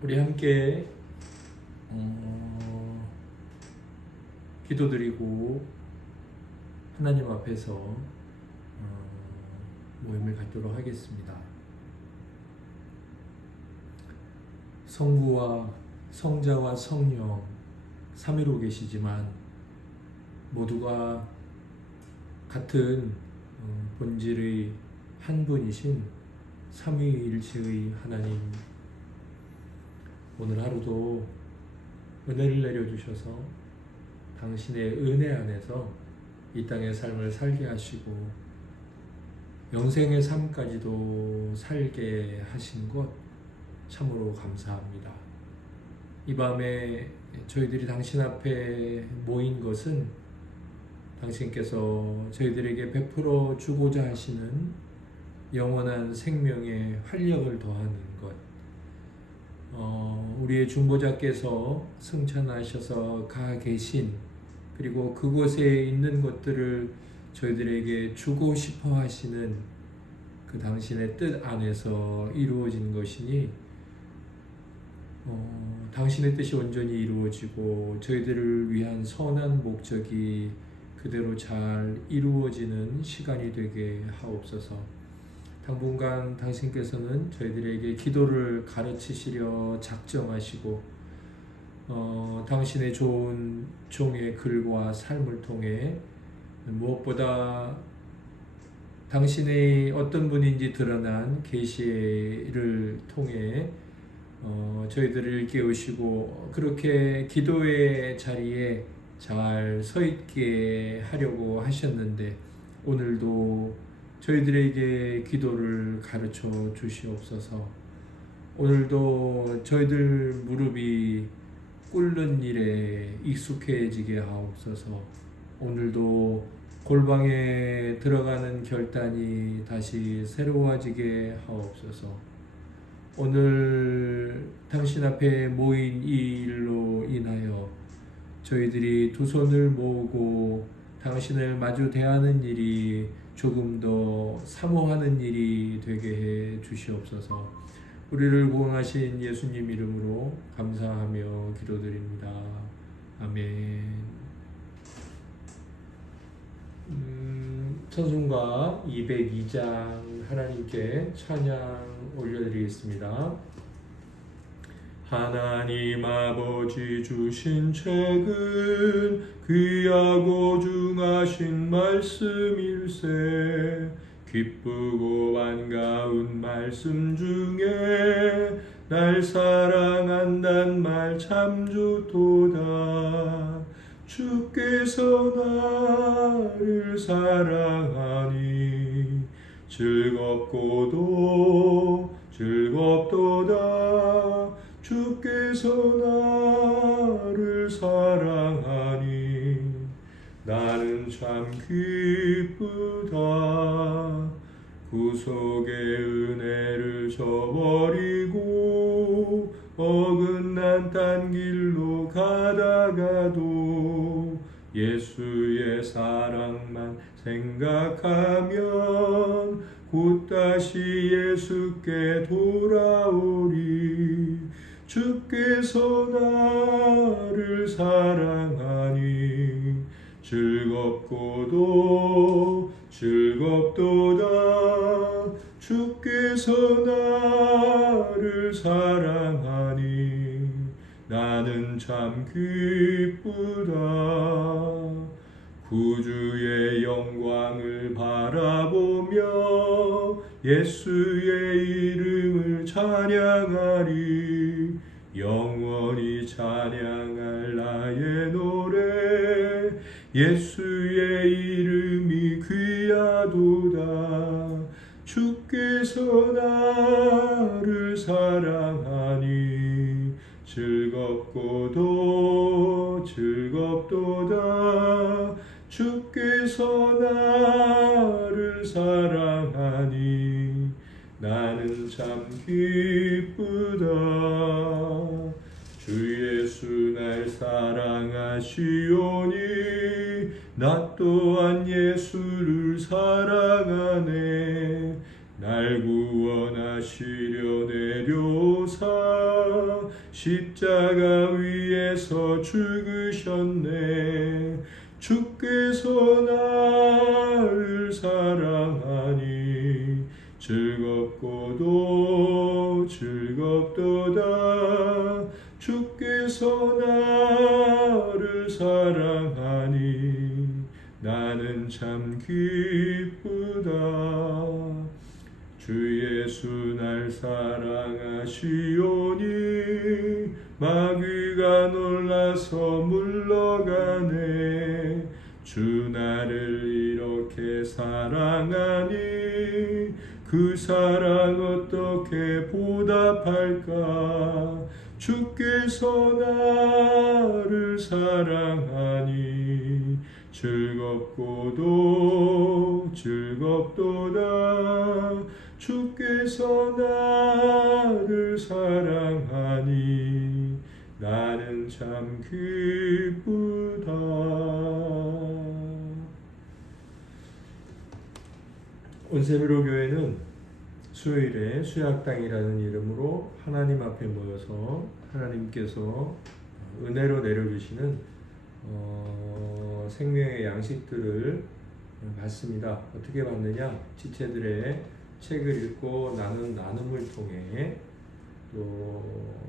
우리 함께 기도드리고 하나님 앞에서 모임을 갖도록 하겠습니다. 성부와 성자와 성령 삼위로 계시지만 모두가 같은 본질의 한 분이신 삼위일체의 하나님, 오늘 하루도 은혜를 내려주셔서 당신의 은혜 안에서 이 땅의 삶을 살게 하시고 영생의 삶까지도 살게 하신 것 참으로 감사합니다. 이 밤에 저희들이 당신 앞에 모인 것은 당신께서 저희들에게 베풀어 주고자 하시는 영원한 생명의 활력을 더하는 것, 우리의 중보자께서 승천하셔서 가 계신, 그리고 그곳에 있는 것들을 저희들에게 주고 싶어 하시는 그 당신의 뜻 안에서 이루어진 것이니 당신의 뜻이 온전히 이루어지고 저희들을 위한 선한 목적이 그대로 잘 이루어지는 시간이 되게 하옵소서. 당분간 당신께서는 저희들에게 기도를 가르치시려 작정하시고 당신의 좋은 종의 글과 삶을 통해 무엇보다 당신의 어떤 분인지 드러난 계시를 통해 저희들을 일깨우시고 그렇게 기도의 자리에 잘 서 있게 하려고 하셨는데 오늘도 저희들에게 기도를 가르쳐 주시옵소서. 오늘도 저희들 무릎이 꿇는 일에 익숙해지게 하옵소서. 오늘도 골방에 들어가는 결단이 다시 새로워지게 하옵소서. 오늘 당신 앞에 모인 이 일로 인하여 저희들이 두 손을 모으고 당신을 마주 대하는 일이 조금 더 사모하는 일이 되게 해 주시옵소서. 우리를 구원하신 예수님 이름으로 감사하며 기도드립니다. 아멘. 찬송가 202장 하나님께 찬양 올려드리겠습니다. 하나님 아버지 주신 책은 귀하고 중하신 말씀일세. 기쁘고 반가운 말씀 중에 날 사랑한단 말 참 좋도다. 주께서 나를 사랑하니 즐겁고도 즐겁도다. 주께서 나를 사랑하니 나는 참 기쁘다. 구속의 은혜를 저버리고 어긋난 딴 길로 가다가도 예수의 사랑만 생각하면 곧 다시 예수께 돌아오리. 주께서 나를 사랑하니 즐겁고도 즐겁도다. 주께서 나를 사랑하니 나는 참 기쁘다. 구주의 영광을 바라보며 예수의 이름을 찬양하리. 영원히 찬양할 나의 노래 예수의 이름이 귀하도다. 주께서 나를 사랑하니 즐겁고도 즐겁도다. 주께서 나를 사랑하니 나는 참 기쁘다. 주 예수 날 사랑하시오니 나 또한 예수를 사랑하네. 날 구원하시려 내려오사 십자가 위에서 죽으셨네. 주께서 나를 사랑하니 즐겁고도 즐겁도다. 주께서 나를 사랑하니 나는 참 기쁘다. 주 예수 날 사랑하시오니 마귀가 놀라서 물러가네. 주 나를 이렇게 사랑하니 그 사랑 어떻게 보답할까. 주께서 나를 사랑하니 즐겁고도 즐겁도다. 주께서 나를 사랑하니 나는 참 기쁘다. 온세미로 교회는 수요일에 수약당이라는 이름으로 하나님 앞에 모여서 하나님께서 은혜로 내려주시는 생명의 양식들을 받습니다. 어떻게 받느냐? 지체들의 책을 읽고 나눈 나눔을 통해 또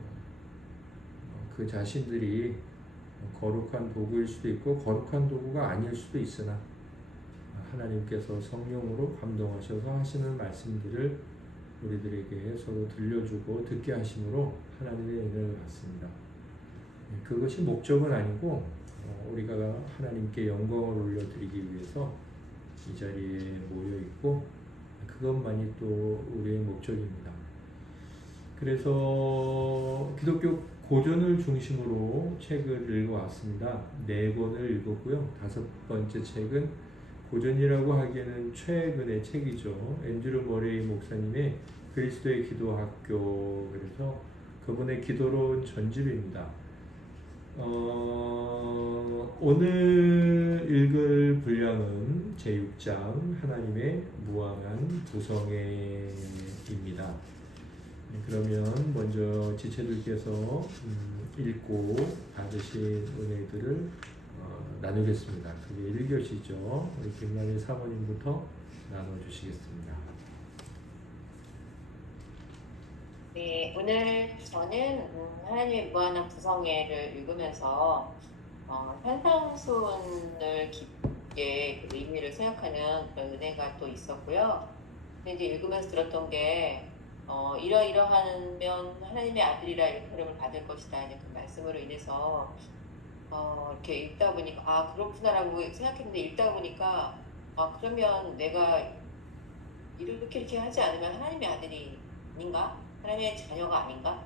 그 자신들이 거룩한 도구일 수도 있고 거룩한 도구가 아닐 수도 있으나 하나님께서 성령으로 감동하셔서 하시는 말씀들을 우리들에게 서로 들려주고 듣게 하심으로 하나님의 은혜를 받습니다. 그것이 목적은 아니고 우리가 하나님께 영광을 올려드리기 위해서 이 자리에 모여 있고 그것만이 또 우리의 목적입니다. 그래서 기독교 고전을 중심으로 책을 읽어왔습니다. 4권을 읽었고요. 5번째 책은 고전이라고 하기에는 최근의 책이죠. 앤드류 머레이 목사님의 그리스도의 기도학교, 그래서 그분의 기도로운 전집입니다. 오늘 읽을 분량은 제6장 하나님의 무한한 부성애입니다. 그러면 먼저 지체들께서 읽고 받으신 은혜들을 나누겠습니다. 그게 1교시죠. 우리 김남희 사모님부터 나눠주시겠습니다. 네, 오늘 저는 하나님의 무한한 부성애를 읽으면서 산상수훈을 깊게 그 의미를 생각하는 그런 은혜가 또 있었고요. 근데 이제 읽으면서 들었던 게 이러이러하면 하나님의 아들이라 일컬음을 받을 것이다. 이제 그 말씀으로 인해서 이렇게 읽다 보니까 그렇구나라고 생각했는데 읽다 보니까 그러면 내가 이렇게 하지 않으면 하나님의 아들이 아닌가? 하나님의 자녀가 아닌가?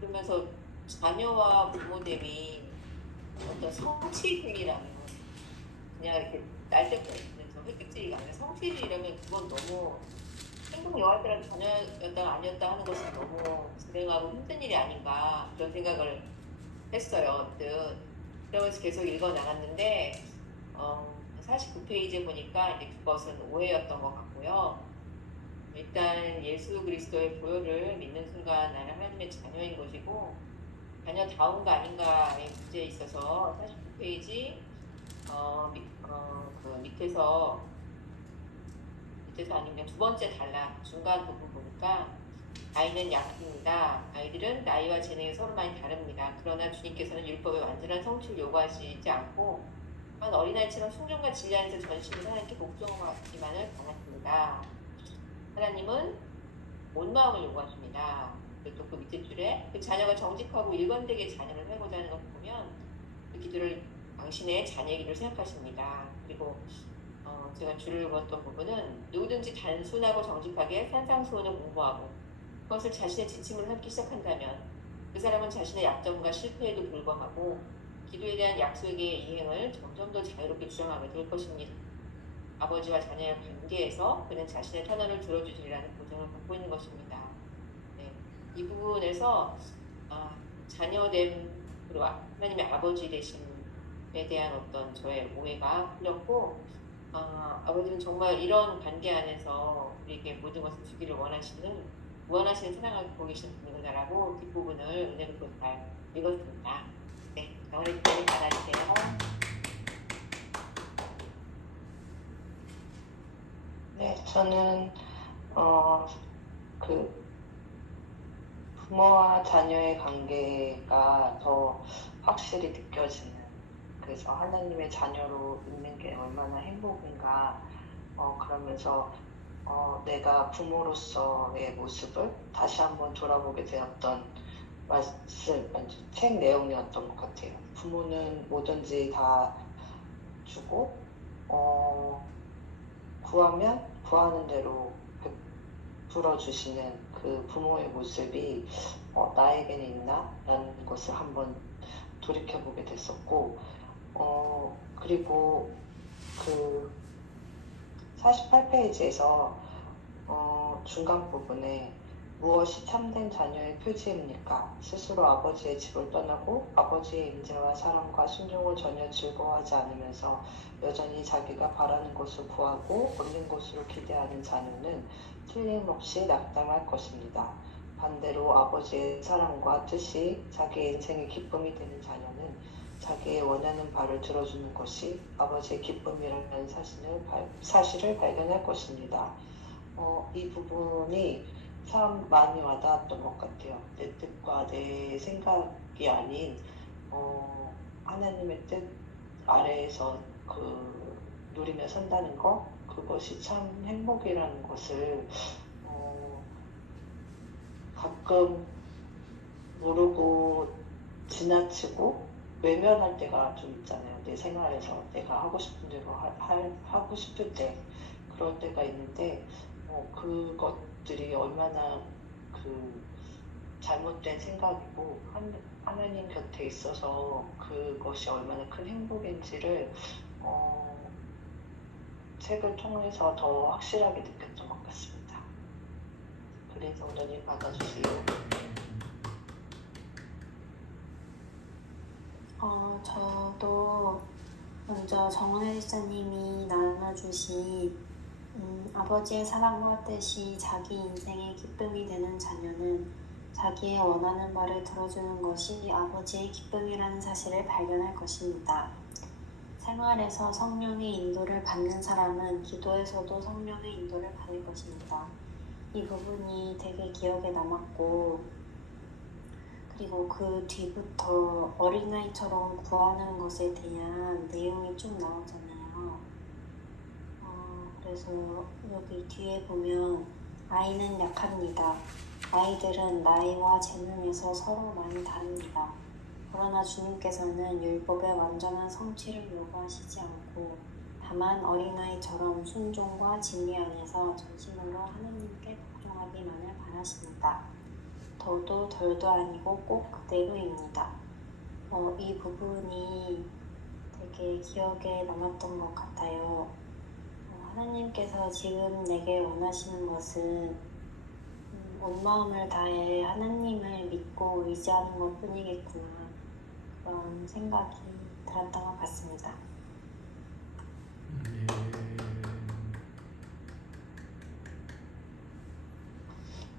그러면서 자녀와 부모됨이 어떤 성취질이라면 그냥 이렇게 날때부터 획득질이가 아니라 성취질이라면 그건 너무 행복 여하들한 자녀였다 아니었다 하는 것은 너무 불행하고 힘든 일이 아닌가 그런 생각을 했어요. 그러면서 계속 읽어 나갔는데 49페이지에 보니까 이제 그것은 오해였던 것 같고요. 일단 예수 그리스도의 보혈을 믿는 순간 나는 하나님의 자녀인 것이고 자녀다운가 아닌가의 문제에 있어서 49페이지 그 밑에서 아니면 두 번째 단락 중간 부분 보니까 아이는 약입니다. 아이들은 나이와 재능이 서로 많이 다릅니다. 그러나 주님께서는 율법의 완전한 성취를 요구하시지 않고 한 어린아이처럼 순종과 진리 안에서 전심을 하나님께 복종하기만을 바랍니다. 하나님은 온 마음을 요구하십니다. 그리고 또 그 밑에 줄에 그 자녀가 정직하고 일관되게 자녀를 하고자 하는 것을 보면 그 기도를 당신의 자녀의 기도를 생각하십니다. 그리고 제가 줄을 읽었던 부분은 누구든지 단순하고 정직하게 산상수훈을 공부하고 그것을 자신의 지침으로 삼기 시작한다면 그 사람은 자신의 약점과 실패에도 불구하고 기도에 대한 약속의 이행을 점점 더 자유롭게 주장하게 될 것입니다. 아버지와 자녀의 관계에서 그는 자신의 탄원을 들어주시리라는 보장을 갖고 있는 것입니다. 네, 이 부분에서 자녀됨 그리고 하나님의 아버지 되심에 대한 어떤 저의 오해가 풀렸고 아버지는 정말 이런 관계 안에서 우리에게 모든 것을 주기를 원하시는 무한하시는 사랑을 보고 계시는 분이구나라고 뒷부분을 은혜로 잘 읽었습니다. 네, 영원히 받아주세요. 네, 저는 그 부모와 자녀의 관계가 더 확실히 느껴지는, 그래서 하나님의 자녀로 있는 게 얼마나 행복인가, 그러면서 내가 부모로서의 모습을 다시 한번 돌아보게 되었던 책 내용이었던 것 같아요. 부모는 뭐든지 다 주고 구하면 구하는 대로 베풀어주시는 그 부모의 모습이 나에게는 있나? 라는 것을 한번 돌이켜보게 됐었고, 그리고 그 48페이지에서 중간 부분에 무엇이 참된 자녀의 표지입니까? 스스로 아버지의 집을 떠나고 아버지의 임재와 사랑과 순종을 전혀 즐거워하지 않으면서 여전히 자기가 바라는 것을 구하고 얻는 것으로 기대하는 자녀는 틀림없이 낙담할 것입니다. 반대로 아버지의 사랑과 뜻이 자기의 인생의 기쁨이 되는 자녀는 자기의 원하는 바를 들어주는 것이 아버지의 기쁨이라는 사실을 발견할 것입니다. 이 부분이 참 많이 와닿았던 것 같아요. 내 뜻과 내 생각이 아닌 하나님의 뜻 아래에서 누리며 산다는 것, 그것이 참 행복이라는 것을 가끔 모르고 지나치고 외면할 때가 좀 있잖아요. 내 생활에서 내가 하고 싶은 대로 하고 싶을 때 그럴 때가 있는데 그것들이 얼마나 잘못된 생각이고 하나님 곁에 있어서 그것이 얼마나 큰 행복인지를 책을 통해서 더 확실하게 느꼈던 것 같습니다. 그래서 오늘 받아주세요. 저도 먼저 정원혜 집사님이 나눠주신 아버지의 사랑과 뜻이 자기 인생의 기쁨이 되는 자녀는 자기의 원하는 바를 들어주는 것이 아버지의 기쁨이라는 사실을 발견할 것입니다. 생활에서 성령의 인도를 받는 사람은 기도에서도 성령의 인도를 받을 것입니다. 이 부분이 되게 기억에 남았고, 그리고 그 뒤부터 어린아이처럼 구하는 것에 대한 내용이 쭉 나오잖아요. 그래서 여기 뒤에 보면 아이는 약합니다. 아이들은 나이와 재능에서 서로 많이 다릅니다. 그러나 주님께서는 율법의 완전한 성취를 요구하시지 않고 다만 어린아이처럼 순종과 진리 안에서 전심으로 하나님께 복종하기만을 바라십니다. 더도 덜도 아니고 꼭 그대로입니다. 이 부분이 되게 기억에 남았던 것 같아요. 하나님께서 지금 내게 원하시는 것은 온 마음을 다해 하나님을 믿고 의지하는 것 뿐이겠구나, 그런 생각이 들었던 것 같습니다.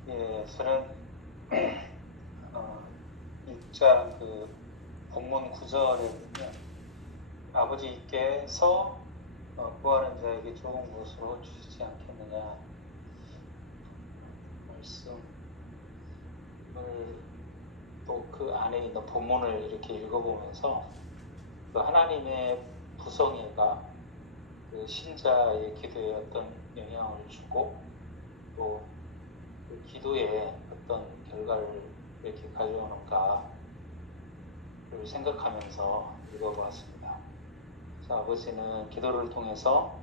예, 저는 6장 본문 9절에 보면 아버지께서 구하는 자에게 좋은 것으로 주시지 않겠느냐 말씀을 또 그 안에 있는 본문을 이렇게 읽어보면서 그 하나님의 부성애가 그 신자의 기도에 어떤 영향을 주고 또 그 기도에 어떤 결과를 이렇게 가져오는가를 생각하면서 읽어보았습니다. 그래서 아버지는 기도를 통해서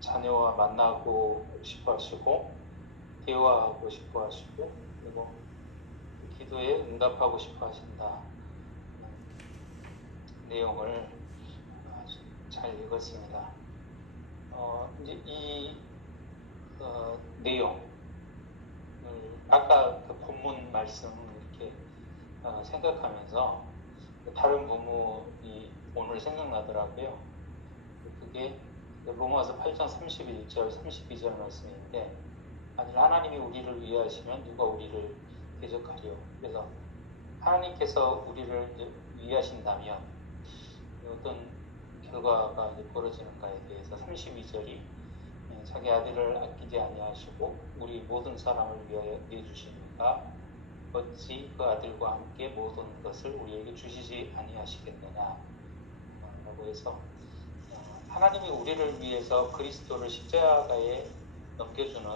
자녀와 만나고 싶어 하시고 대화하고 싶어 하시고 그리고 그 기도에 응답하고 싶어 하신다 내용을 잘 읽었습니다. 이제 이 내용 아까 그 본문 말씀 이렇게 생각하면서 다른 부분이 오늘 생각나더라고요. 그게 로마서 8장 31절 32절 말씀인데 아니 하나님이 우리를 위하시면 누가 우리를 대적하리요. 그래서 하나님께서 우리를 이제 위하신다면 어떤 결과가 이제 벌어지는가에 대해서 32절이 자기 아들을 아끼지 아니하시고 우리 모든 사람을 위하여 내주시니까 어찌 그 아들과 함께 모든 것을 우리에게 주시지 아니하시겠느냐 라고 해서 하나님이 우리를 위해서 그리스도를 십자가에 넘겨주는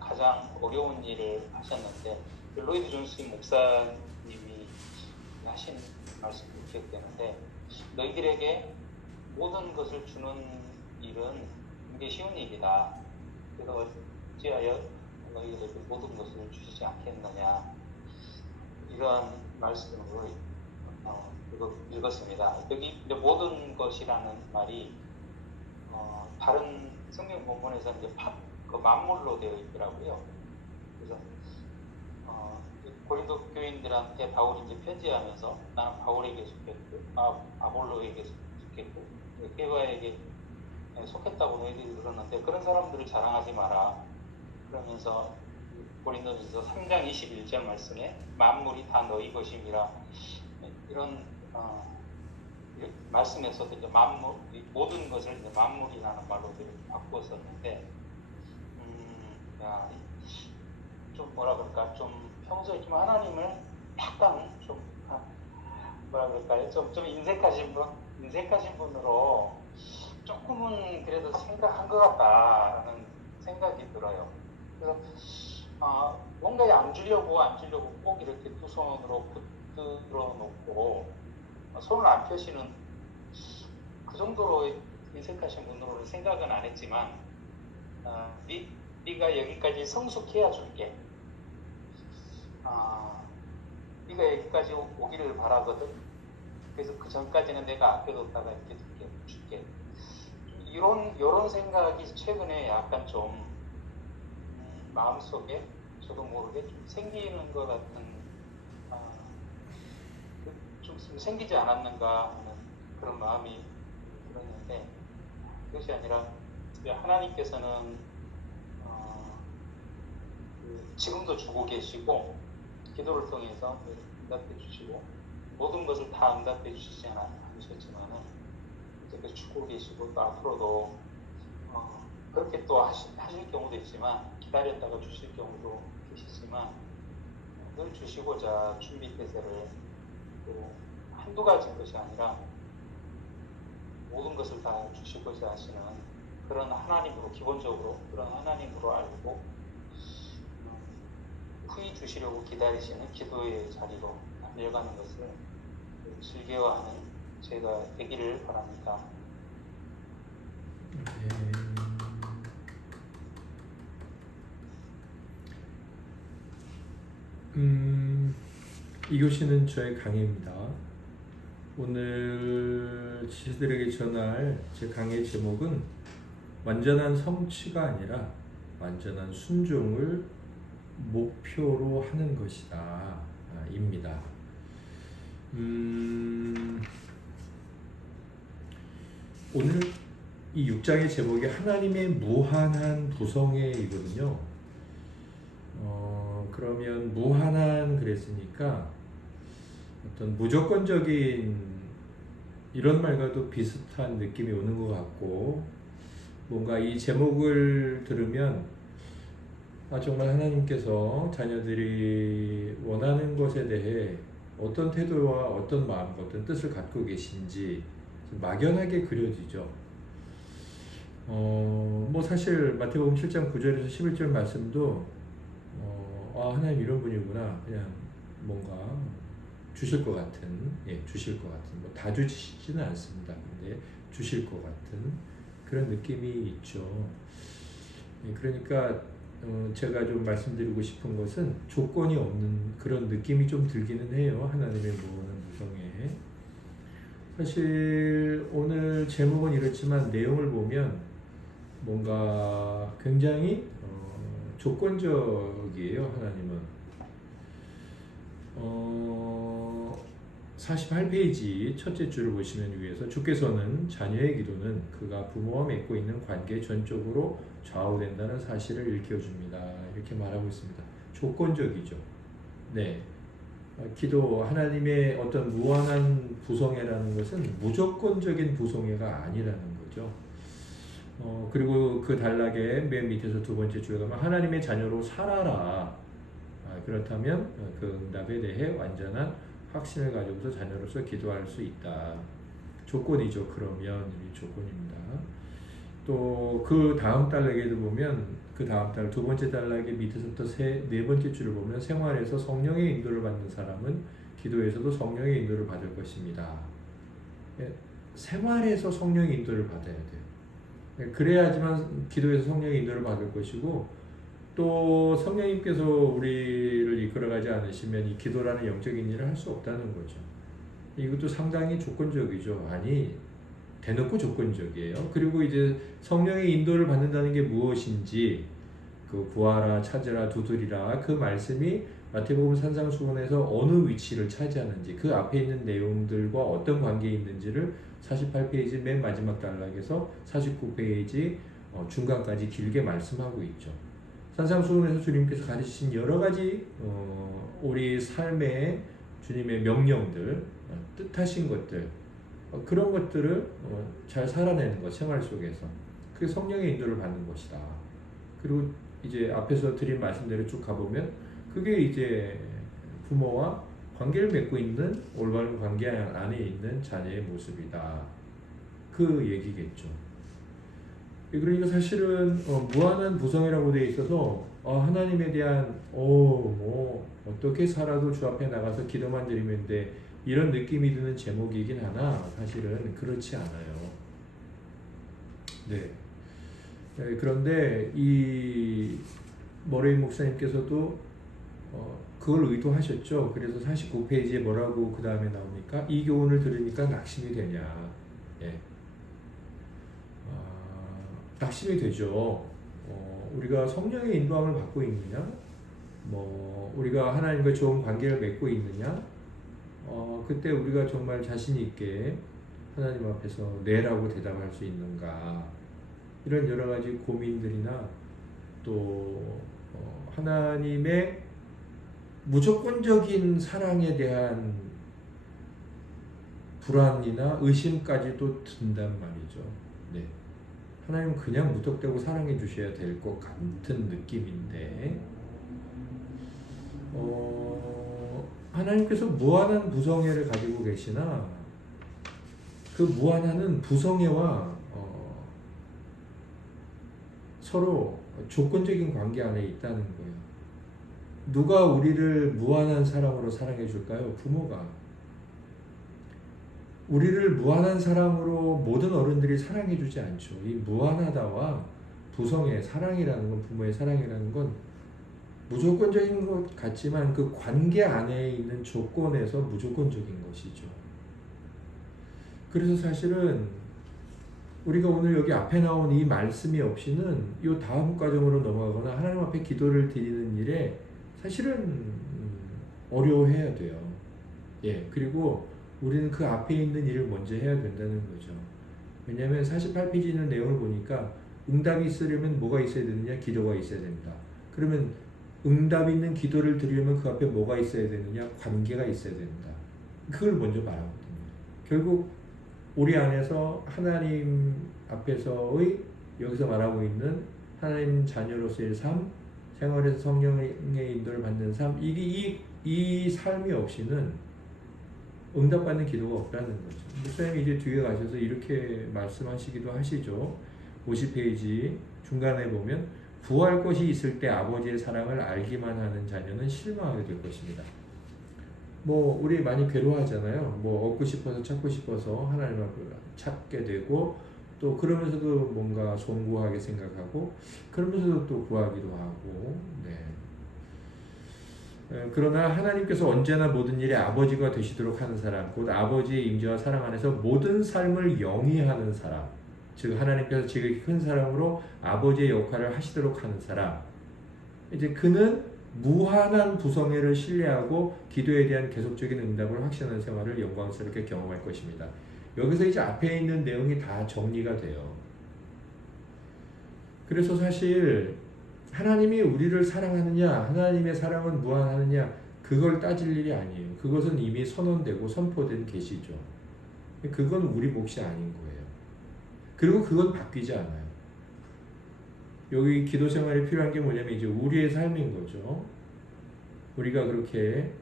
가장 어려운 일을 하셨는데 로이드 존스 목사님이 하신 말씀이 기억되는데 너희들에게 모든 것을 주는 일은 굉장히 쉬운 일이다. 그래서 어찌하여 너희들에게 모든 것을 주시지 않겠느냐 이러한 말씀으로 읽었습니다. 여기 이제 모든 것이라는 말이 다른 성경 본문에서 이제 그 만물로 되어 있더라고요. 그래서 고린도 교인들한테 바울이 이제 편지하면서 나는 바울에게 속했고 아볼로에게 속했고 케바에게 속했다고 너희들이 그러는데 그런 사람들을 자랑하지 마라. 그러면서 고린도전서 3장 21절 말씀에 만물이 다 너희 것임이라 이런 말씀에서도 이제 만물 모든 것을 이제 만물이라는 말로 바꾸었었는데 좀 뭐라 그럴까 좀 평소에 좀 하나님을 약간 좀 뭐라 그럴까요 좀 인색하신 분으로 조금은 그래도 생각한 것 같다라는 생각이 들어요. 그래서 뭔가에 안 주려고 꼭 이렇게 두 손으로 붙들어 놓고 손을 안 펴시는 그 정도로 인색하신 분으로는 생각은 안 했지만 네가 여기까지 성숙해야 줄게. 네가 여기까지 오기를 바라거든. 그래서 그 전까지는 내가 아껴뒀다가 이렇게 줄게. 이런 생각이 최근에 약간 좀 마음속에 저도 모르게 좀 생기는 것 같은 좀 생기지 않았는가 하는 그런 마음이 들었는데 그것이 아니라 하나님께서는 지금도 주고 계시고 기도를 통해서 응답해 주시고 모든 것을 다 응답해 주시지 않으셨지만은 이제 주고 계시고 또 앞으로도 그렇게 또 하실 경우도 있지만 기다렸다가 주실 경우도 계시지만 늘 주시고자 준비 태세를 또 한두 가지 것이 아니라 모든 것을 다 주시고자 하시는 그런 하나님으로 기본적으로 그런 하나님으로 알고 후히 주시려고 기다리시는 기도의 자리로 달려가는 것을 즐겨하는 제가 되기를 바랍니다. 이 교시는 저의 강의입니다. 오늘 지체들에게 전할 제 강의 제목은 완전한 성취가 아니라 완전한 순종을 목표로 하는 것이다 입니다. 오늘 이 6장의 제목이 하나님의 무한한 구성회이거든요. 그러면 무한한 그랬으니까 어떤 무조건적인 이런 말과도 비슷한 느낌이 오는 것 같고 뭔가 이 제목을 들으면 정말 하나님께서 자녀들이 원하는 것에 대해 어떤 태도와 어떤 마음과 어떤 뜻을 갖고 계신지 막연하게 그려지죠. 뭐 사실 마태복음 7장 9절에서 11절 말씀도 하나님 이런 분이구나 그냥 뭔가 주실 것 같은 주실 것 같은 뭐 다 주시지는 않습니다. 근데 주실 것 같은 그런 느낌이 있죠. 그러니까 제가 좀 말씀드리고 싶은 것은 조건이 없는 그런 느낌이 좀 들기는 해요. 하나님의 무한한 구성에. 사실 오늘 제목은 이렇지만 내용을 보면 뭔가 굉장히 조건적이에요. 하나님은 48페이지 첫째 줄을 보시면 위에서 주께서는 자녀의 기도는 그가 부모와 맺고 있는 관계에 전적으로 좌우된다는 사실을 일깨워줍니다. 이렇게 말하고 있습니다. 조건적이죠. 네. 기도 하나님의 어떤 무한한 부성애라는 것은 무조건적인 부성애가 아니라는 거죠. 그리고 그 단락의 맨 밑에서 두 번째 줄에 가면 하나님의 자녀로 살아라. 그렇다면 그 응답에 대해 완전한 확신을 가지고서 자녀로서 기도할 수 있다. 조건이죠. 그러면 이 조건입니다. 또 그 다음 단락에도 보면 그 다음 단락 두 번째 단락의 밑에서부터 네 번째 줄을 보면 생활에서 성령의 인도를 받는 사람은 기도에서도 성령의 인도를 받을 것입니다. 생활에서 성령의 인도를 받아야 돼요. 그래야지만 기도에서 성령의 인도를 받을 것이고 또 성령님께서 우리를 이끌어가지 않으시면 이 기도라는 영적인 일을 할 수 없다는 거죠. 이것도 상당히 조건적이죠. 아니 대놓고 조건적이에요. 그리고 이제 성령의 인도를 받는다는 게 무엇인지 그 구하라 찾으라 두드리라 그 말씀이 마태복음 산상수훈에서 어느 위치를 차지하는지 그 앞에 있는 내용들과 어떤 관계에 있는지를 48페이지 맨 마지막 단락에서 49페이지 중간까지 길게 말씀하고 있죠. 산상수훈에서 주님께서 가르치신 여러 가지 우리 삶의 주님의 명령들 뜻하신 것들 그런 것들을 잘 살아내는 것 생활 속에서 그게 성령의 인도를 받는 것이다. 그리고 이제 앞에서 드린 말씀대로 쭉 가보면 그게 이제 부모와 관계를 맺고 있는 올바른 관계 안에 있는 자녀의 모습이다. 그 얘기겠죠. 그러니까 사실은 무한한 부성이라고 되어 있어서 하나님에 대한 뭐 어떻게 살아도 주 앞에 나가서 기도만 드리면 돼 이런 느낌이 드는 제목이긴 하나 사실은 그렇지 않아요. 네. 그런데 이 머레이 목사님께서도 그걸 의도하셨죠. 그래서 49페이지에 뭐라고 그 다음에 나오니까 이 교훈을 들으니까 낙심이 되냐. 예. 낙심이 되죠. 우리가 성령의 인도함을 받고 있느냐, 우리가 하나님과 좋은 관계를 맺고 있느냐, 그때 우리가 정말 자신 있게 하나님 앞에서 네라고 대답할 수 있는가, 이런 여러 가지 고민들이나 또 하나님의 무조건적인 사랑에 대한 불안이나 의심까지도 든단 말이죠. 네. 하나님은 그냥 무턱대고 사랑해 주셔야 될 것 같은 느낌인데 하나님께서 무한한 부성애를 가지고 계시나 그 무한한 부성애와 서로 조건적인 관계 안에 있다는 거예요. 누가 우리를 무한한 사랑으로 사랑해 줄까요? 부모가. 우리를 무한한 사랑으로 모든 어른들이 사랑해 주지 않죠. 이 무한하다와 부성의 사랑이라는 건, 부모의 사랑이라는 건 무조건적인 것 같지만 그 관계 안에 있는 조건에서 무조건적인 것이죠. 그래서 사실은 우리가 오늘 여기 앞에 나온 이 말씀이 없이는 이 다음 과정으로 넘어가거나 하나님 앞에 기도를 드리는 일에 사실은 어려워해야 돼요. 예, 그리고 우리는 그 앞에 있는 일을 먼저 해야 된다는 거죠. 왜냐하면 48페이지 있는 내용을 보니까 응답이 있으려면 뭐가 있어야 되느냐? 기도가 있어야 된다. 그러면 응답 있는 기도를 드리려면 그 앞에 뭐가 있어야 되느냐? 관계가 있어야 된다. 그걸 먼저 말하거든요. 결국 우리 안에서 하나님 앞에서의 여기서 말하고 있는 하나님 자녀로서의 삶, 생활에서 성령의 인도를 받는 삶, 이 삶이 없이는 응답받는 기도가 없다는 거죠. 목사님이 이제 뒤에 가셔서 이렇게 말씀하시기도 하시죠. 50페이지 중간에 보면 구할 것이 있을 때 아버지의 사랑을 알기만 하는 자녀는 실망하게 될 것입니다. 우리 많이 괴로워하잖아요. 얻고 싶어서 찾고 싶어서 하나님 앞을 찾게 되고 또 그러면서도 뭔가 송구하게 생각하고 그러면서도 또 구하기도 하고 네. 그러나 하나님께서 언제나 모든 일에 아버지가 되시도록 하는 사람, 곧 아버지의 임재와 사랑 안에서 모든 삶을 영위하는 사람, 즉 하나님께서 지극히 큰 사랑으로 아버지의 역할을 하시도록 하는 사람, 이제 그는 무한한 부성애를 신뢰하고 기도에 대한 계속적인 응답을 확신하는 생활을 영광스럽게 경험할 것입니다. 여기서 이제 앞에 있는 내용이 다 정리가 돼요. 그래서 사실 하나님이 우리를 사랑하느냐, 하나님의 사랑은 무한하느냐, 그걸 따질 일이 아니에요. 그것은 이미 선언되고 선포된 계시죠. 그건 우리 몫이 아닌 거예요. 그리고 그건 바뀌지 않아요. 여기 기도 생활에 필요한 게 뭐냐면 이제 우리의 삶인 거죠. 우리가 그렇게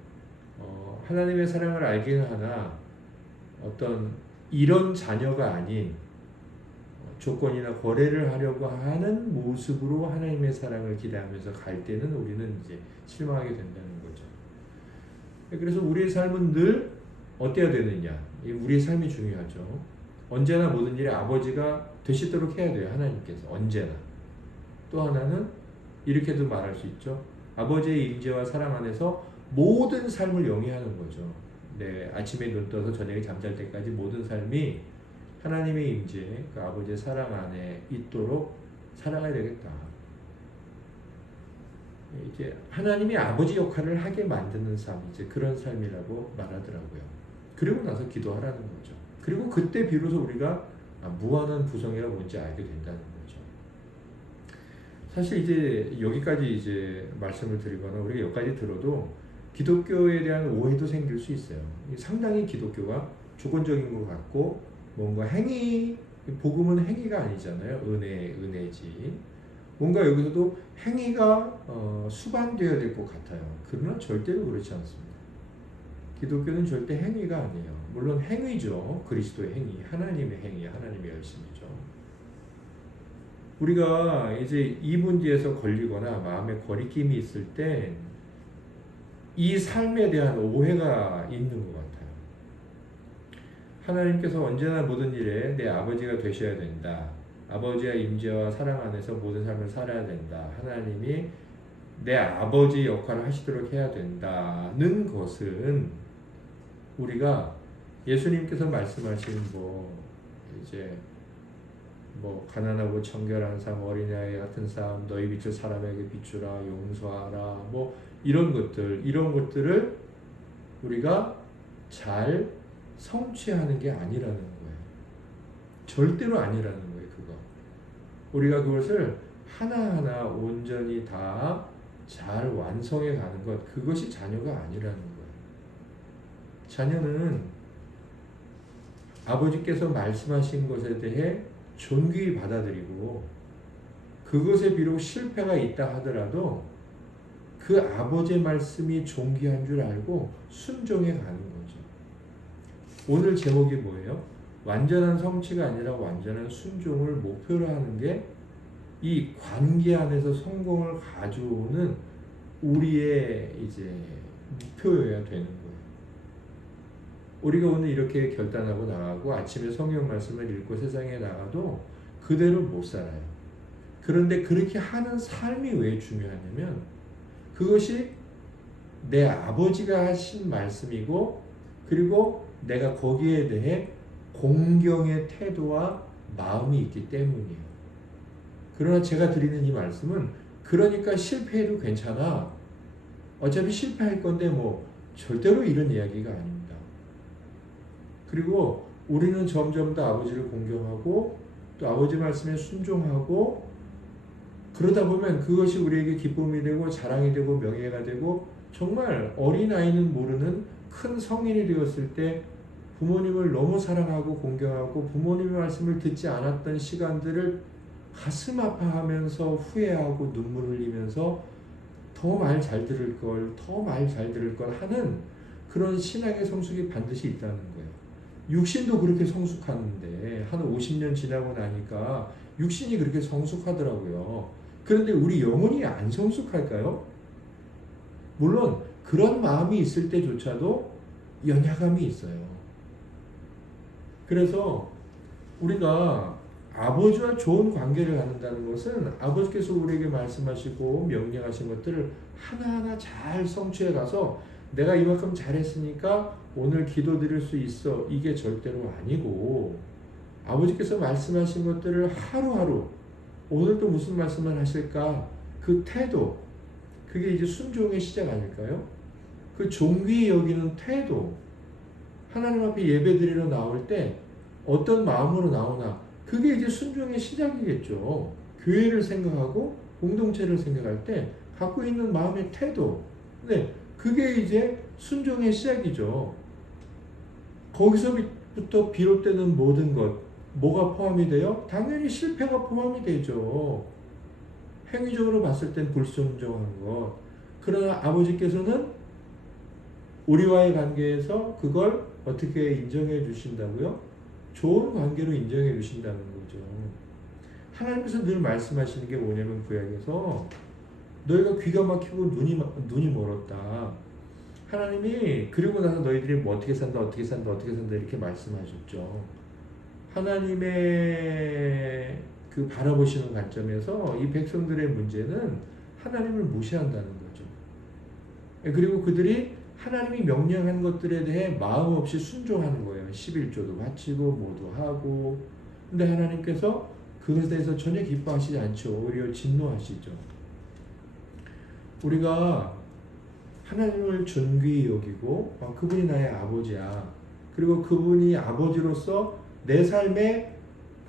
하나님의 사랑을 알기는 하나 어떤 이런 자녀가 아닌 조건이나 거래를 하려고 하는 모습으로 하나님의 사랑을 기대하면서 갈 때는 우리는 이제 실망하게 된다는 거죠. 그래서 우리의 삶은 늘 어때야 되느냐? 우리의 삶이 중요하죠. 언제나 모든 일에 아버지가 되시도록 해야 돼요. 하나님께서 언제나. 또 하나는 이렇게도 말할 수 있죠. 아버지의 임재와 사랑 안에서 모든 삶을 영위하는 거죠. 네, 아침에 눈 떠서 저녁에 잠잘 때까지 모든 삶이 하나님의 임재, 그 아버지의 사랑 안에 있도록 살아가야 되겠다. 이제 하나님이 아버지 역할을 하게 만드는 삶, 이제 그런 삶이라고 말하더라고요. 그리고 나서 기도하라는 거죠. 그리고 그때 비로소 우리가 무한한 부성애가 뭔지 알게 된다는 거죠. 사실 이제 여기까지 이제 말씀을 드리거나 우리가 여기까지 들어도 기독교에 대한 오해도 생길 수 있어요. 상당히 기독교가 조건적인 것 같고 뭔가 행위, 복음은 행위가 아니잖아요. 은혜지. 뭔가 여기서도 행위가 수반되어야 될 것 같아요. 그러나 절대로 그렇지 않습니다. 기독교는 절대 행위가 아니에요. 물론 행위죠. 그리스도의 행위, 하나님의 행위, 하나님의 열심이죠. 우리가 이제 이 문제에서 걸리거나 마음에 거리낌이 있을 때 이 삶에 대한 오해가 있는 것 같아요. 하나님께서 언제나 모든 일에 내 아버지가 되셔야 된다. 아버지의 임재와 사랑 안에서 모든 삶을 살아야 된다. 하나님이 내 아버지 역할을 하시도록 해야 된다는 것은 우리가 예수님께서 말씀하신 이제 가난하고 청결한 삶, 어린아이 같은 삶, 너희 빛을 사람에게 비추라, 용서하라, 이런 것들을 우리가 잘 성취하는 게 아니라는 거예요. 절대로 아니라는 거예요, 그거. 우리가 그것을 하나하나 온전히 다 잘 완성해 가는 것, 그것이 자녀가 아니라는 거예요. 자녀는 아버지께서 말씀하신 것에 대해 존귀히 받아들이고 그것에 비록 실패가 있다 하더라도 그 아버지의 말씀이 존귀한 줄 알고 순종해 가는 거죠. 오늘 제목이 뭐예요? 완전한 성취가 아니라 완전한 순종을 목표로 하는 게 이 관계 안에서 성공을 가져오는 우리의 이제 목표여야 되는 거예요. 우리가 오늘 이렇게 결단하고 나가고 아침에 성경 말씀을 읽고 세상에 나가도 그대로 못 살아요. 그런데 그렇게 하는 삶이 왜 중요하냐면 그것이 내 아버지가 하신 말씀이고 그리고 내가 거기에 대해 공경의 태도와 마음이 있기 때문이에요. 그러나 제가 드리는 이 말씀은 그러니까 실패해도 괜찮아. 어차피 실패할 건데 절대로 이런 이야기가 아닙니다. 그리고 우리는 점점 더 아버지를 공경하고 또 아버지 말씀에 순종하고 그러다 보면 그것이 우리에게 기쁨이 되고 자랑이 되고 명예가 되고 정말 어린아이는 모르는 큰 성인이 되었을 때 부모님을 너무 사랑하고 공경하고 부모님의 말씀을 듣지 않았던 시간들을 가슴 아파하면서 후회하고 눈물 흘리면서 더 말 잘 들을 걸 하는 그런 신앙의 성숙이 반드시 있다는 거예요. 육신도 그렇게 성숙하는데 한 50년 지나고 나니까 육신이 그렇게 성숙하더라고요. 그런데 우리 영혼이 안 성숙할까요? 물론 그런 마음이 있을 때조차도 연약함이 있어요. 그래서 우리가 아버지와 좋은 관계를 갖는다는 것은 아버지께서 우리에게 말씀하시고 명령하신 것들을 하나하나 잘 성취해 가서 내가 이만큼 잘했으니까 오늘 기도드릴 수 있어. 이게 절대로 아니고 아버지께서 말씀하신 것들을 하루하루 오늘 또 무슨 말씀을 하실까? 그 태도, 그게 이제 순종의 시작 아닐까요? 그 종귀 여기는 태도, 하나님 앞에 예배드리러 나올 때 어떤 마음으로 나오나, 그게 이제 순종의 시작이겠죠. 교회를 생각하고 공동체를 생각할 때 갖고 있는 마음의 태도, 네, 그게 이제 순종의 시작이죠. 거기서부터 비롯되는 모든 것, 뭐가 포함이 돼요? 당연히 실패가 포함이 되죠. 행위적으로 봤을 땐 불순종한 것. 그러나 아버지께서는 우리와의 관계에서 그걸 어떻게 인정해 주신다고요? 좋은 관계로 인정해 주신다는 거죠. 하나님께서 늘 말씀하시는 게 뭐냐면 구약에서 너희가 귀가 막히고 눈이 멀었다. 하나님이 그리고 나서 너희들이 뭐 어떻게 산다 이렇게 말씀하셨죠. 하나님의 그 바라보시는 관점에서 이 백성들의 문제는 하나님을 무시한다는 거죠. 그리고 그들이 하나님이 명령한 것들에 대해 마음 없이 순종하는 거예요. 11조도 바치고 뭐도 하고. 근데 하나님께서 그것에 대해서 전혀 기뻐하시지 않죠. 오히려 진노하시죠. 우리가 하나님을 존귀히 여기고 그분이 나의 아버지야. 그리고 그분이 아버지로서 내 삶의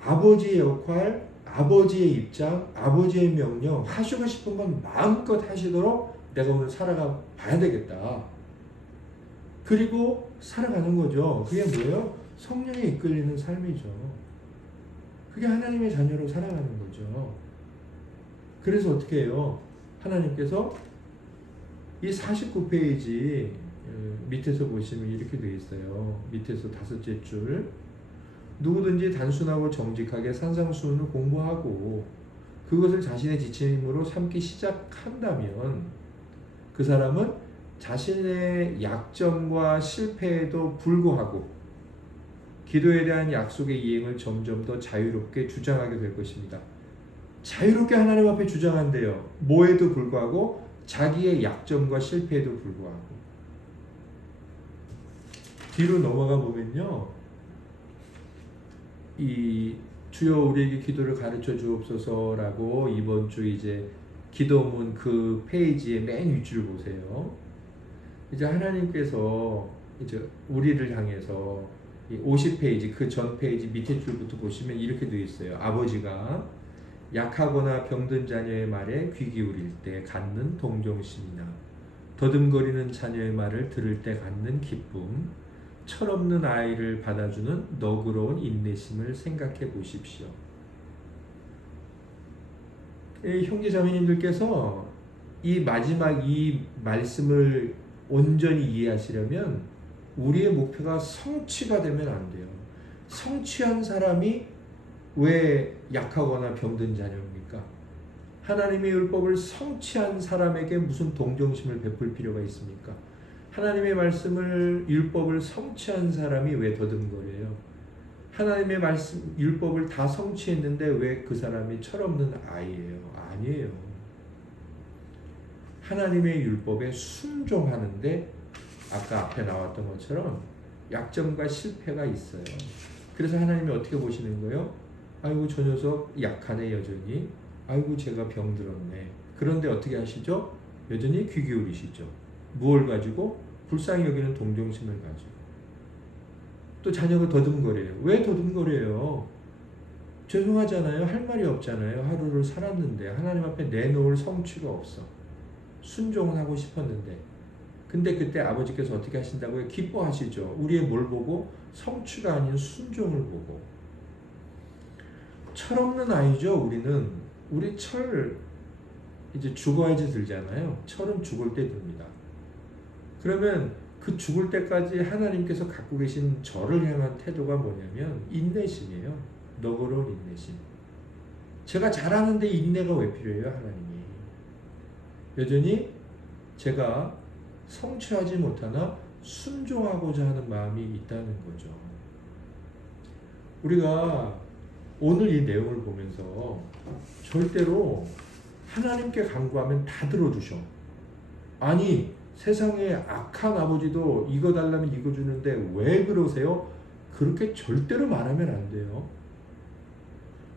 아버지의 역할, 아버지의 입장, 아버지의 명령 하시고 싶은 건 마음껏 하시도록 내가 오늘 살아가 봐야 되겠다. 그리고 살아가는 거죠. 그게 뭐예요? 성령에 이끌리는 삶이죠. 그게 하나님의 자녀로 살아가는 거죠. 그래서 어떻게 해요? 하나님께서 이 49페이지 밑에서 보시면 이렇게 되어 있어요. 밑에서 5째 줄. 누구든지 단순하고 정직하게 산상수훈을 공부하고 그것을 자신의 지침으로 삼기 시작한다면 그 사람은 자신의 약점과 실패에도 불구하고 기도에 대한 약속의 이행을 점점 더 자유롭게 주장하게 될 것입니다. 자유롭게 하나님 앞에 주장한대요. 뭐에도 불구하고 자기의 약점과 실패에도 불구하고. 뒤로 넘어가 보면요. 이 주여 우리에게 기도를 가르쳐 주옵소서라고 이번 주 이제 기도문 그 페이지의 맨 윗줄 보세요. 이제 하나님께서 이제 우리를 향해서 이 50페이지 그 전 페이지 밑에 줄부터 보시면 이렇게 되어 있어요. 아버지가 약하거나 병든 자녀의 말에 귀 기울일 때 갖는 동정심이나 더듬거리는 자녀의 말을 들을 때 갖는 기쁨, 철없는 아이를 받아주는 너그러운 인내심을 생각해 보십시오. 형제자매님들께서 이 마지막 이 말씀을 온전히 이해하시려면 우리의 목표가 성취가 되면 안 돼요. 성취한 사람이 왜 약하거나 병든 자녀입니까? 하나님의 율법을 성취한 사람에게 무슨 동정심을 베풀 필요가 있습니까? 하나님의 말씀을 율법을 성취한 사람이 왜 더듬거려요? 하나님의 말씀 율법을 다 성취했는데 왜 그 사람이 철없는 아이예요? 아니에요. 하나님의 율법에 순종하는데 아까 앞에 나왔던 것처럼 약점과 실패가 있어요. 그래서 하나님이 어떻게 보시는 거예요? 아이고 저 녀석 약하네 여전히. 아이고 제가 병들었네. 그런데 어떻게 하시죠? 여전히 귀 기울이시죠. 무엇을 가지고? 불쌍히 여기는 동정심을 가지고. 또 자녀가 더듬거려요. 왜 더듬거려요? 죄송하잖아요. 할 말이 없잖아요. 하루를 살았는데 하나님 앞에 내놓을 성취가 없어. 순종은 하고 싶었는데. 근데 그때 아버지께서 어떻게 하신다고요? 기뻐하시죠. 우리의 뭘 보고? 성취가 아닌 순종을 보고. 철없는 아이죠. 우리는. 우리 철 이제 죽어야지 들잖아요. 철은 죽을 때 듭니다. 그러면 그 죽을 때까지 하나님께서 갖고 계신 저를 향한 태도가 뭐냐면 인내심이에요. 너그러운 인내심. 제가 잘하는데 인내가 왜 필요해요? 하나님이. 여전히 제가 성취하지 못하나 순종하고자 하는 마음이 있다는 거죠. 우리가 오늘 이 내용을 보면서 절대로 하나님께 간구하면 다 들어주셔. 아니 세상에 악한 아버지도 이거 달라면 이거 주는데 왜 그러세요? 그렇게 절대로 말하면 안 돼요.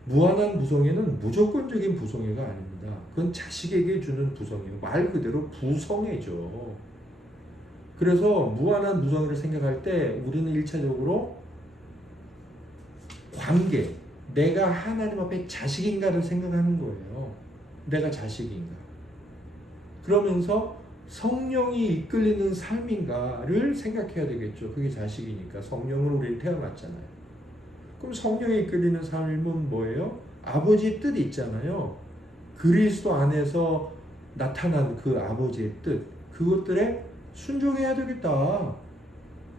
무한한 부성애는 무조건적인 부성애가 아닙니다. 그건 자식에게 주는 부성애예요. 말 그대로 부성애죠. 그래서 무한한 부성애를 생각할 때 우리는 1차적으로 관계, 내가 하나님 앞에 자식인가를 생각하는 거예요. 내가 자식인가. 그러면서 성령이 이끌리는 삶인가를 생각해야 되겠죠. 그게 자식이니까. 성령으로 우리는 태어났잖아요. 그럼 성령이 이끌리는 삶은 뭐예요? 아버지의 뜻이 있잖아요. 그리스도 안에서 나타난 그 아버지의 뜻, 그것들에 순종해야 되겠다.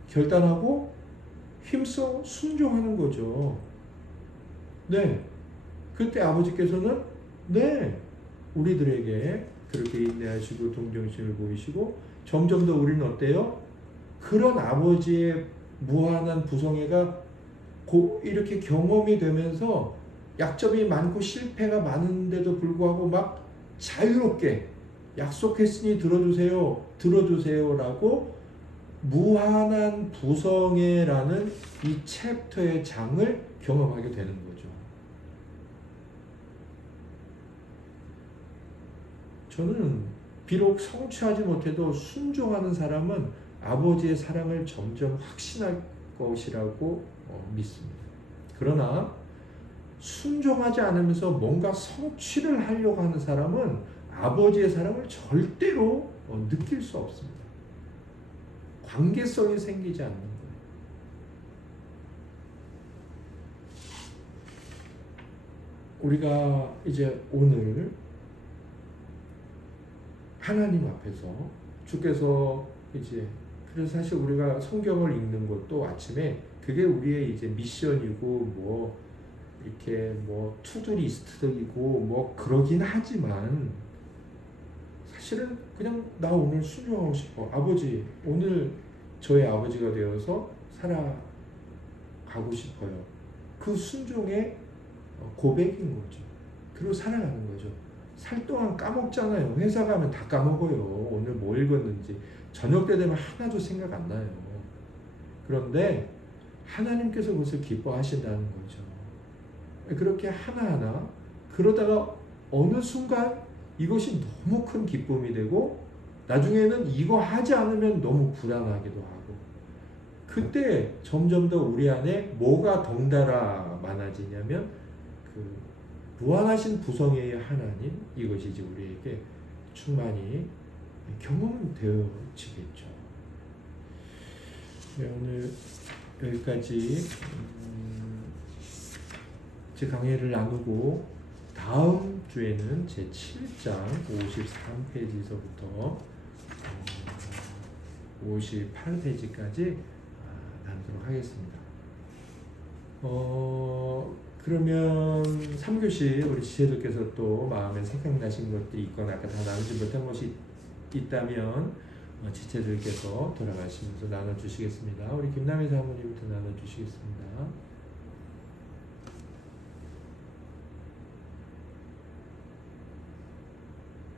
결단하고 힘써 순종하는 거죠. 네. 그때 아버지께서는 네, 우리들에게 그렇게 인내하시고 동정심을 보이시고 점점 더 우리는 어때요? 그런 아버지의 무한한 부성애가 이렇게 경험이 되면서 약점이 많고 실패가 많은데도 불구하고 막 자유롭게 약속했으니 들어주세요라고 무한한 부성애라는 이 챕터의 장을 경험하게 되는 거죠. 저는 비록 성취하지 못해도 순종하는 사람은 아버지의 사랑을 점점 확신할 것이라고 믿습니다. 그러나 순종하지 않으면서 뭔가 성취를 하려고 하는 사람은 아버지의 사랑을 절대로 느낄 수 없습니다. 관계성이 생기지 않는 거예요. 우리가 이제 오늘 하나님 앞에서 주께서 이제 그래서 사실 우리가 성경을 읽는 것도 아침에 그게 우리의 이제 미션이고 뭐 이렇게 뭐 투두리스트이고 뭐 그러긴 하지만 사실은 그냥 나 오늘 순종하고 싶어. 아버지 오늘 저의 아버지가 되어서 살아가고 싶어요. 그 순종의 고백인 거죠. 그리고 살아가는 거죠. 살 동안 까먹잖아요. 회사 가면 다 까먹어요. 오늘 뭐 읽었는지. 저녁 때 되면 하나도 생각 안 나요. 그런데 하나님께서 그것을 기뻐하신다는 거죠. 그렇게 하나하나 그러다가 어느 순간 이것이 너무 큰 기쁨이 되고 나중에는 이거 하지 않으면 너무 불안하기도 하고 그때 점점 더 우리 안에 뭐가 덩달아 많아지냐면 그 무한하신 부성애의 하나님 이것이 이제 우리에게 충만히 경험되어지겠죠. 네, 오늘 여기까지 제 강의를 나누고 다음 주에는 제 7장 53페이지서부터 58페이지까지 나누도록 하겠습니다. 그러면 3교시 우리 지체들께서 또 마음에 생각나신 것도 있거나 아까 다 나누지 못한 것이 있다면 지체들께서 돌아가시면서 나눠주시겠습니다. 우리 김남희 사모님부터 나눠주시겠습니다.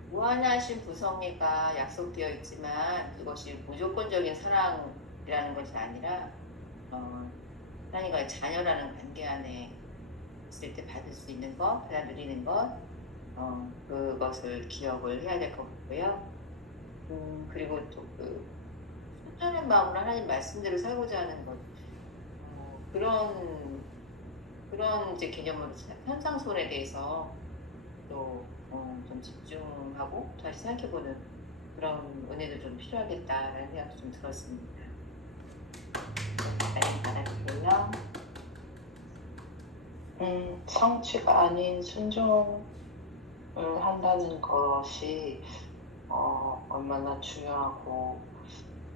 무한하신 부성애가 약속되어 있지만 그것이 무조건적인 사랑이라는 것이 아니라 하나님과의 자녀라는 관계 안에 있을 때 받을 수 있는 것, 받아들이는 것, 그것을 기억을 해야 될 것 같고요. 그리고 또 그 순전한 마음으로 하나님 말씀대로 살고자 하는 것, 그런 이제 개념으로 현상소원에 대해서 또 좀 집중하고 다시 생각해보는 그런 은혜도 좀 필요하겠다라는 생각도 좀 들었습니다. 말씀 받아주세요. 성취가 아닌 순종을 한다는 것이 얼마나 중요하고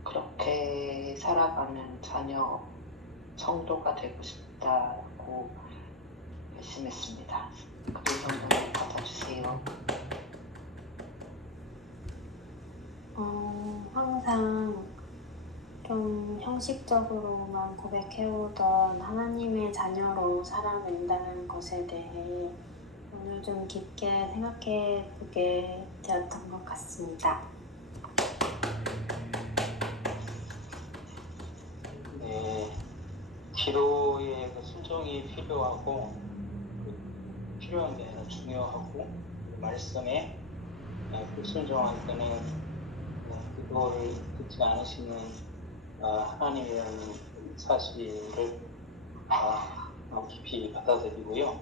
그렇게 살아가는 자녀 성도가 되고 싶다고 결심했습니다. 그 정도는 받아주세요. 항상 좀 형식적으로만 고백해오던 하나님의 자녀로 살아낸다는 것에 대해 오늘 좀 깊게 생각해 보게 되었던 것 같습니다. 네, 기도에 순종이 필요하고 필요한 게 아니라 중요하고 말씀에 불순종할 때는 기도를 듣지 않으시는 하나님이라는 사실을 깊이 받아들이고요.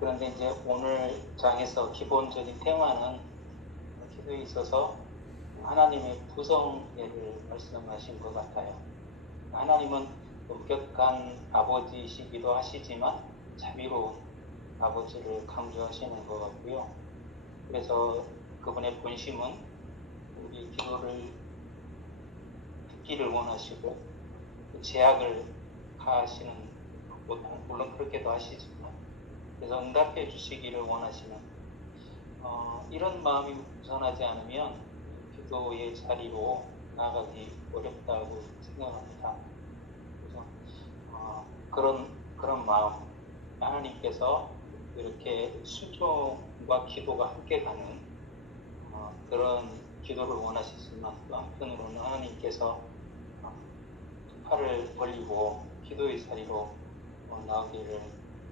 그런데 이제 오늘 장에서 기본적인 테마는 기도에 있어서 하나님의 구성애를 말씀하신 것 같아요. 하나님은 엄격한 아버지이시기도 하시지만 자비로운 아버지를 강조하시는 것 같고요. 그래서 그분의 본심은 우리 기도를 듣기를 원하시고 제약을 가하시는, 물론 그렇게도 하시지만 그래서 응답해 주시기를 원하시는 이런 마음이 우선하지 않으면 기도의 자리로 나아가기 어렵다고 생각합니다. 그래서 그런 마음, 하나님께서 이렇게 순종과 기도가 함께 가는 그런 기도를 원하시지만 또 한편으로는 하나님께서 두 팔을 벌리고 기도의 자리로 나오기를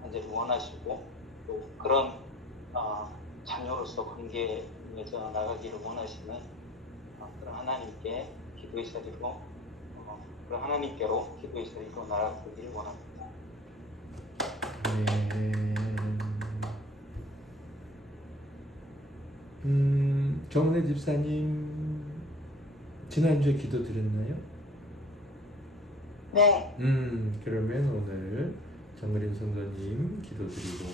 완전히 원하시고 또 그런 자녀로서 관계에 맺어 나가기를 원하시는 그런 하나님께 기도의 자리로 그런 하나님께로 기도의 자리로 나아가기를 원합니다. 정은혜 집사님 지난주에 기도 드렸나요? 네. 그러면 오늘 정은혜 성도님 기도 드리고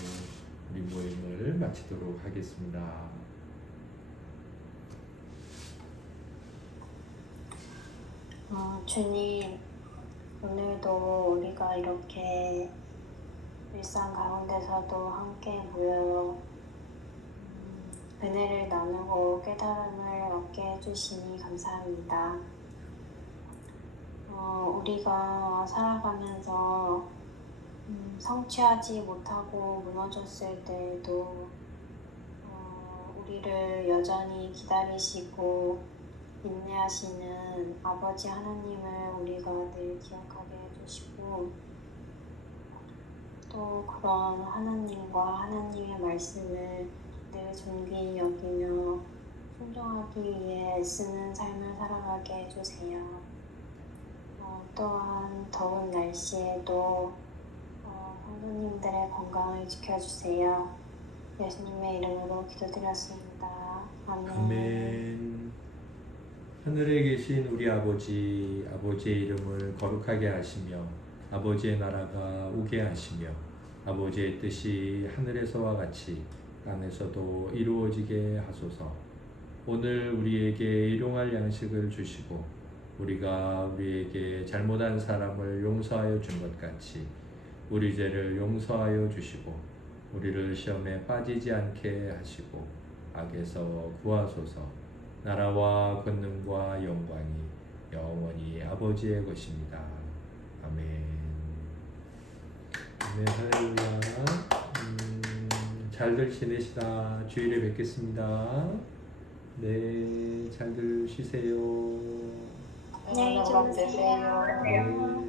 우리 모임을 마치도록 하겠습니다. 주님, 오늘도 우리가 이렇게 일상 가운데서도 함께 모여 은혜를 나누고 깨달음을 얻게 해주시니 감사합니다. 우리가 살아가면서 성취하지 못하고 무너졌을 때에도 우리를 여전히 기다리시고 인내하시는 아버지 하나님을 우리가 늘 기억하게 해주시고 또 그런 하나님과 하나님의 말씀을 늘 존귀히 여기며 순종하기 위해 애쓰는 삶을 살아가게 해주세요. 또한 더운 날씨에도 성도님들의 건강을 지켜주세요. 예수님의 이름으로 기도드렸습니다. 아멘. 아멘. 하늘에 계신 우리 아버지, 아버지의 이름을 거룩하게 하시며 아버지의 나라가 오게 하시며 아버지의 뜻이 하늘에서와 같이 땅에서도 이루어지게 하소서. 오늘 우리에게 일용할 양식을 주시고 우리가 우리에게 잘못한 사람을 용서하여 준 것 같이 우리 죄를 용서하여 주시고 우리를 시험에 빠지지 않게 하시고 악에서 구하소서. 나라와 권능과 영광이 영원히 아버지의 것입니다. 아멘. 아멘. 할렐루야. 잘들 지내시다. 주일에 뵙겠습니다. 네, 잘들 쉬세요. 안녕히 건강 주무세요. 되세요. 네.